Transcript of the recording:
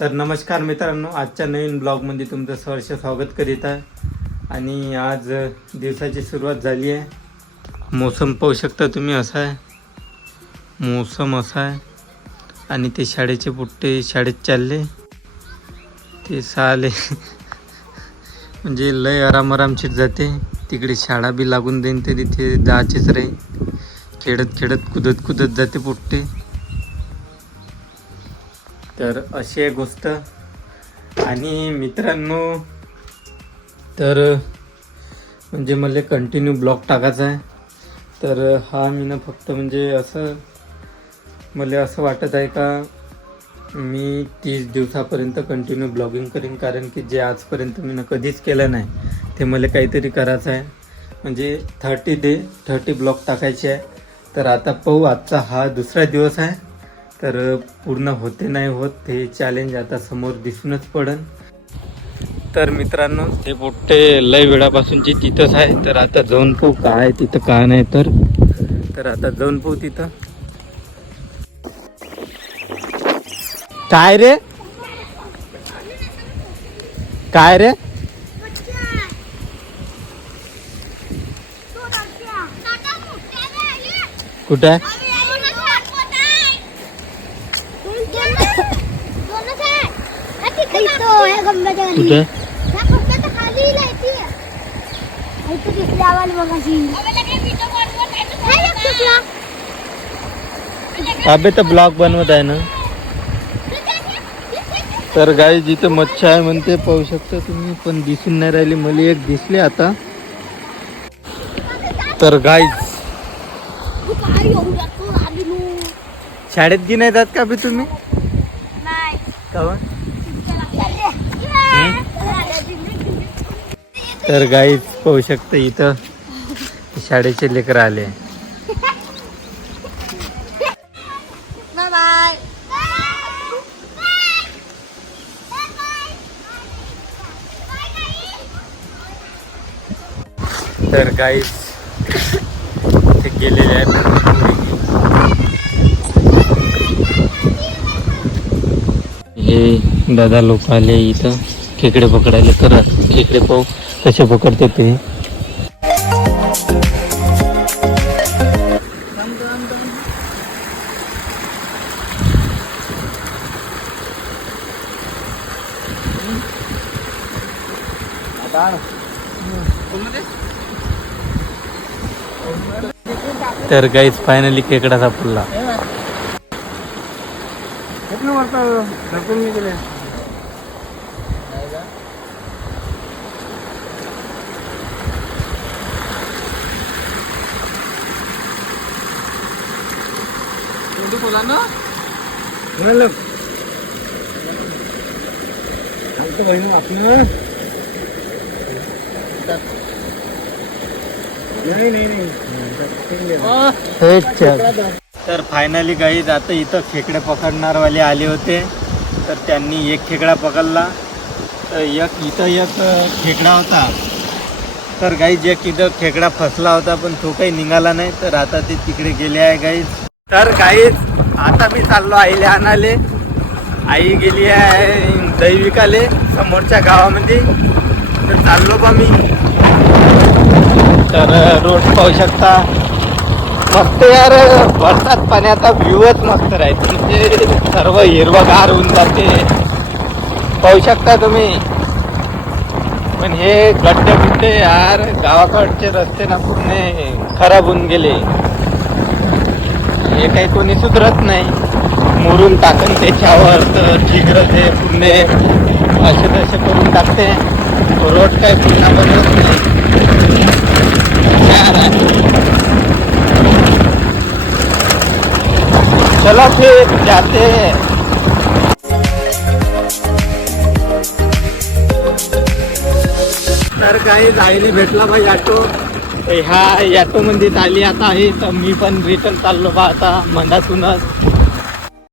तर नमस्कार मित्रांनो, आजच्या नवीन ब्लॉगमध्ये तुमचं सहर्ष स्वागत करीत आहे. आणि आज दिवसाची सुरुवात झाली आहे. मोसम पाहू शकता तुम्ही, असा आहे मोसम, असा आहे. आणि ते शाळेचे पुट्टे शाळेत चालले, ते साले म्हणजे लय आरामशीर जाते. तिकडे शाळा बी लागून देईन ते तिथे जायचेच राहील. खेळत खेळत कुदत कुदत जाते पुट्टे. तर अशी आहे गोष्ट. आणि मित्रांनो, तर म्हणजे मला कंटिन्यू ब्लॉग टाकायचा आहे. तर हा मी ना फक्त म्हणजे असं मला असं वाटत आहे का मी 30 दिवसापर्यंत कंटिन्यू ब्लॉगिंग करीन, कारण की जे आजपर्यंत मी कधीच केलं नाही ते मला काहीतरी करायचं आहे. म्हणजे 30 ब्लॉग टाकायचे आहे. तर आता पाहू, आजचा हा दुसरा दिवस आहे. तर पूर्ण होते नाही होत ते चॅलेंज आता समोर दिसूनच पडन. तर मित्रांनो, ते पोट्टे लय वेळापासूनची तिथंच आहे. तर आता जाऊन पाहू काय तिथं काय नाही. तर आता जाऊन पाहू तिथं काय रे, काय रे, कुठं आहे? कुठं? अबे तर ब्लॉग बनवत आहे ना. तर गाई जिथं मच्छी आहे म्हणते, पाहू शकता तुम्ही, पण दिसून नाही राहिली. मला एक दिसले आता. तर गाई शाळेत गी नाही जात का बी तुम्ही? तर गाईच पाहू शकता, इथं शाळेचे लेकर आले. तर गाईच ते गेलेले आहेत. हे दादा लोक आले इथं खेकडे पकडायला. तर खेकडे पाहू कसे पकडते ते. तर गाईच फायनली खेकडा सापडला. तर फायनली गाईज आता इथं खेकडे पकडणारवाले आले होते. तर त्यांनी एक खेकडा पकडला. तर इथं एक खेकडा होता. तर गाईज एक इथं खेकडा फसला होता, पण तो काही निघाला नाही. तर आता ते तिकडे गेले आहे गाईज. तर गाईज आता मी चाललो आईले आणाले. आई गेली आहे दही विकाले समोरच्या गावामध्ये. तर चाललो बा मी. तर रोड पाहू शकता मस्त यार. बरसात पाण्याचा व्ह्यूच मस्त राहते. म्हणजे सर्व हिरवगार होऊन जाते, पाहू शकता तुम्ही. पण हे गड्डे बिड्डे यार, गावाकडचे रस्ते ना पूर्ण खराब होऊन गेले. हे काही कोणी सुधरत नाही. मुरून टाकन त्याच्यावर तर ठिगर ते पूर्ण असे तसे करून टाकते. रोड काही पुन्हा बनवत नाही. चलो फिर जाते हैं. तर काही आईने भेटला भाई ऑटो. ह्या ऑटो मध्ये आली आता आहे. तर मी पण रिटर्न चाललो बा आता मंदातूनच.